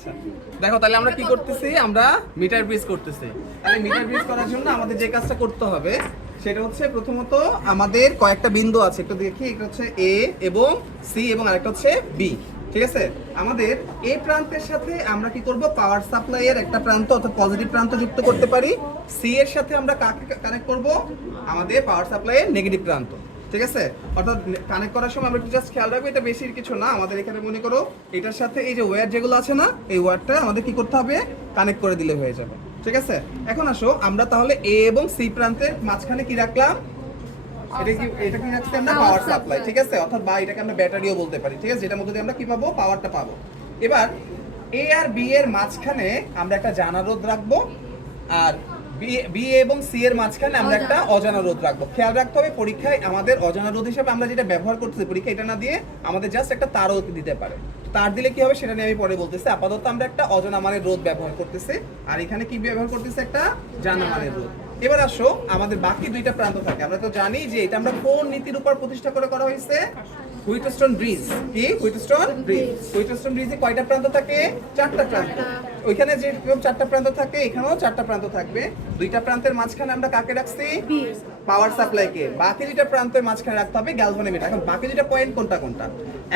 আচ্ছা। দেখো, তাহলে আমরা কি করতেছি? আমরা মিটার ব্রিজ করতেছি। তাহলে মিটার ব্রিজ করার জন্য আমাদের যে কাজটা করতে হবে, সেটা হচ্ছে প্রথমত আমাদের কয়েকটা বিন্দু আছে। একটু দেখি, এটা হচ্ছে এ এবং সি এবং আরেকটা হচ্ছে বি ঠিক আছে? আমাদের এই প্রান্তের সাথে আমরা কি করব? পাওয়ার সাপ্লাইয়ের একটা প্রান্ত অর্থাৎ পজিটিভ প্রান্ত যুক্ত করতে পারি। সি এর সাথে আমরা কাকে কানেক্ট করব? আমাদের পাওয়ার সাপ্লাইয়ের নেগেটিভ প্রান্ত। ঠিক আছে? অর্থাৎ কানেক্ট করার সময় আমরা একটু জাস্ট খেয়াল রাখব এটা বেশি কিছু না। আমাদের এখানে মনে করো এটার সাথে এই যে ওয়্যার যেগুলো আছে না এই ওয়্যারটা আমাদের কি করতে হবে? কানেক্ট করে দিলে হয়ে যাবে। ঠিক আছে? এখন আসো আমরা তাহলে এ এবং সি প্রান্তের মাঝখানে কি রাখলাম? এটা কি এটা কি রাখছি আমরা? পাওয়ার সাপ্লাই ঠিক আছে? অর্থাৎ বা এটাকে আমরা ব্যাটারিও বলতে পারি ঠিক আছে? যেটার মধ্যে দিয়ে আমরা কি পাবো? পাওয়ারটা পাবো। এবার এ আর বি এর মাঝখানে আমরা একটা জানা রোধ রাখব আর বি এবং সি এর মাঝখানে আমরা একটা অজানা। রোধ রাখব। খেয়াল রাখতে হবে পরীক্ষায় আমাদের অজানা রোধ হিসেবে আমরা যেটা ব্যবহার করতেছি পরীক্ষা এটা না দিয়ে আমাদের জাস্ট একটা তারও দিতে পারে। তার দিলে কি হবে সেটা নিয়ে আমি পরে বলতেছি। আপাতত আমরা একটা অজানা মানের রোধ ব্যবহার করতেছি। আর এখানে কি ব্যবহার করতেছি? একটা জানা মানের রোধ। এবার আসো আমাদের বাকি দুইটা প্রান্ত থাকে। আমরা তো জানি যে এটা আমরা কোন নীতির উপর প্রতিষ্ঠা করে করা হয়েছে? হুইটস্টোন ব্রিজ কি? হুইটস্টোন ব্রিজ হুইটস্টোন ব্রিজে কয়টা প্রান্ত থাকে? চারটা প্রান্ত। ওইখানে যে চারটা প্রান্ত থাকে এখানেও চারটা প্রান্ত থাকবে। দুইটা প্রান্তের মাঝখানে আমরা কাকে রাখছি? পাওয়ার সাপ্লাইকে বাকি দুইটা প্রান্তের মাঝখানে রাখতে হবে গ্যালভানোমিটার এখন বাকি দুইটা পয়েন্ট কোনটা কোনটা?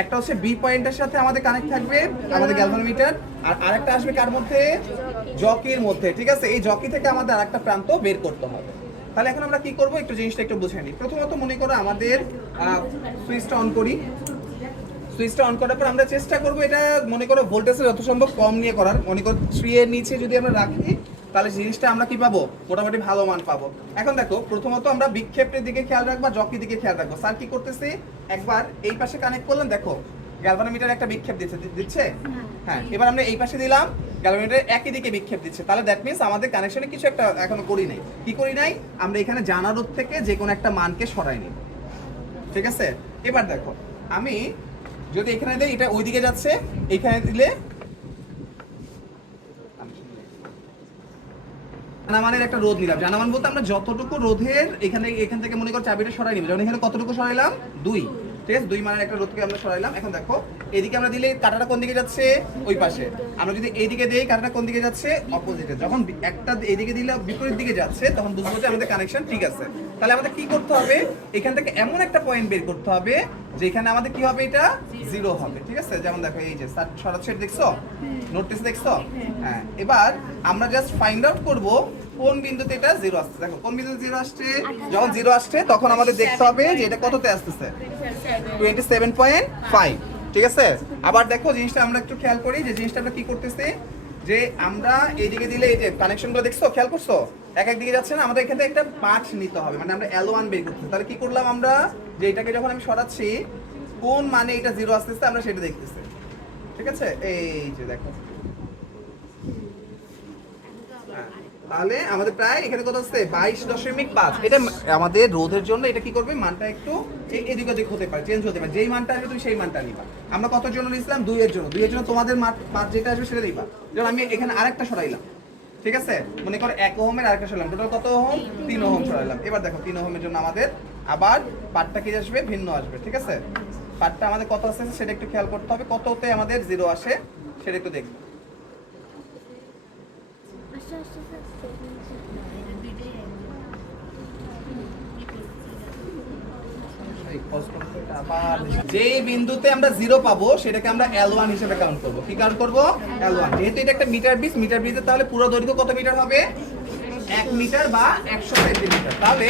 একটা হচ্ছে বি পয়েন্টের সাথে আমাদের কানেক্ট থাকবে আমাদের গ্যালভানোমিটার আর আরেকটা আসবে কার মধ্যে? জকির মধ্যে ঠিক আছে? এই জকি থেকে আমাদের আরেকটা প্রান্ত বের করতে হবে। তাহলে এখন আমরা কি করব? একটু জিনিসটা একটু বুঝে নিই। প্রথমত মনে করো আমাদের সুইচটা অন করি। সুইচটা অন করার পর আমরা চেষ্টা করব এটা মনে করো ভোল্টেজের যত সম্ভব কম নিয়ে করার। মনে করো থ্রি এর নিচে যদি আমরা রাখি তাহলে জিনিসটা আমরা কি পাবো? মোটামুটি ভালো মান পাবো। এখন দেখো প্রথমত আমরা বিক্ষেপের দিকে খেয়াল রাখব জকি দিকে খেয়াল রাখব। স্যার কি করতেছে? একবার এই পাশে কানেক্ট করলেন দেখো গ্যালভানোমিটার একটা বিক্ষেপ দিচ্ছে দিচ্ছে? হ্যাঁ। এবার আমরা এই পাশে দিলাম গ্যালভানোমিটার একই দিকে বিক্ষেপ দিচ্ছে। তাহলে দ্যাট মিন্স আমাদের কানেকশনে কিছু একটা এখনও করি নাই। কি করি নাই? আমরা এখানে জানারোধ থেকে যে কোনো একটা মানকে সরাই নিই। ঠিক আছে? এবার দেখো আমি যদি এখানে দেয়, এটা ওইদিকে যাচ্ছে, এখানে দিলে জানামানের একটা রোধ নিলাম। জানামান বলতে আমরা যতটুকু রোধের এখানে, এখান থেকে মনে করো চাবিটা সরাই নিব। যেমন এখানে কতটুকু সরাইলাম? দুই। ঠিক আছে? দুই মানের একটা রোধকে আমরা সরাইলাম। এখন দেখো এদিকে আমরা দিলে কাটাটা কোন দিকে যাচ্ছে? ওই পাশে। আমরা যদি এইদিকে দিই কাটাটা কোন দিকে যাচ্ছে? অপোজিটে। যখন একটা এইদিকে দিলে বিপরীত দিকে যাচ্ছে তখন বুঝব যে আমাদের কানেকশন ঠিক আছে। তাহলে আমাদের কি করতে হবে? এখান থেকে এমন একটা পয়েন্ট বের করতে হবে যেখানে আমাদের কি হবে এটা? জিরো হবে। ঠিক আছে? যেমন দেখো এই যে সরাচ্ছে দেখছ? নোটিস দেখছ? হ্যাঁ। এবার আমরা জাস্ট ফাইন্ড আউট করব কোন বিন্দুতে এটা জিরো আসছে? দেখো কোন বিন্দুতে জিরো আসছে? যখন জিরো আসছে তখন আমাদের দেখতে হবে যে এটা কততে আসতেছে? টোয়েন্টি সেভেন পয়েন্ট ফাইভ ঠিক আছে? আবার দেখো জিনিসটা আমরা একটু খেয়াল করি যে জিনিসটা আমরা কি করতেছি? যে আমরা এইদিকে দিলে এই যে কানেকশনগুলো দেখছ? খেয়াল করছ? এক এক দিকে যাচ্ছে না? আমাদের এখান থেকে একটা পার্ট নিতে হবে। মানে আমরা এল ওয়ান বের করতেছি। তাহলে কি করলাম আমরা? যে এটাকে যখন আমি সরাচ্ছি কোন মানে এটা জিরো আসতেছে আমরা সেটা দেখতেছি। ঠিক আছে? এই যে দেখো হ্যাঁ, তাহলে আমাদের প্রায় এখানে কত আসছে বাইশ দশমিক পাঁচ। এটা আমাদের রোধের জন্য এটা কি করবে? মানটা একটু এদিক ওদিক হতে পারে চেঞ্জ হতে পারে। যেই মানটা আসবে তুমি সেই মানটা নিবা। আমরা কত জন্য নিয়েছিলাম? দুইয়ের জন্য। দুইয়ের জন্য তোমাদের মাঠ যেটা আসবে সেটা দিবা যেমন আমি এখানে আরেকটা সরাইলাম। ঠিক আছে? মনে করো এক ওহমের আরেকটা সরাইলাম। টোটাল কত ওহম? তিন ওহম সরাইলাম। এবার দেখো, তিন ওহমের জন্য আমাদের আবার পাটটা কি আসবে? ভিন্ন আসবে। ঠিক আছে? পাটটা আমাদের কত আসছে সেটা একটু খেয়াল করতে হবে। কততে আমাদের জিরো আসে সেটা একটু দেখব। যেই বিন্দুতে আমরা জিরো পাবো, সেটাকে আমরা এল ওয়ান হিসেবে কাউন্ট করব। কি কাউন্ট করব? এল ওয়ান যেহেতু এটা একটা মিটার বিস মিটার বিসে তাহলে পুরো দৈর্ঘ্য কত মিটার হবে? এক মিটার বা একশো সেন্টিমিটার তাহলে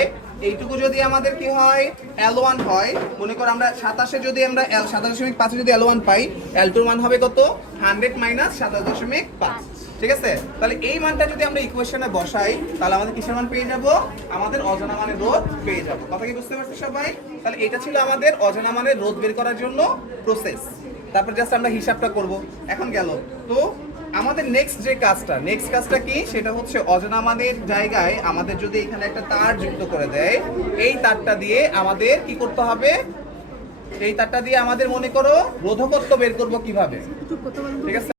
এইটুকু যদি আমাদের কি হয়? এল ওয়ান হয়। মনে করো আমরা সাতাশে যদি আমরা এল সাতাশ দশমিক পাঁচে যদি এল ওয়ান পাই এল টুর মান হবে কত? হান্ড্রেড মাইনাস সাতাশ দশমিক পাঁচ। ঠিক আছে? তাহলে এই মানটা যদি আমরা ইকুয়েশনে বসাই তাহলে আমাদের কিসের মান পেয়ে যাব? আমাদের অজানা মানের রোধ পেয়ে যাব। কথা কি বুঝতে পারছ সবাই? তাহলে এটা ছিল আমাদের অজানা মানের রোধ বের করার জন্য প্রসেস তারপর জাস্ট আমরা হিসাবটা করব। এখন গেল। তো আমাদের নেক্সট যে কাজটা নেক্সট কাজটা কি? সেটা হচ্ছে অজানা মানের জায়গায় আমাদের যদি এখানে একটা তার যুক্ত করে দেয় এই তারটা দিয়ে আমাদের কি করতে হবে? এই তারটা দিয়ে আমাদের মনে করো রোধকত্ব বের করব কীভাবে? ঠিক আছে?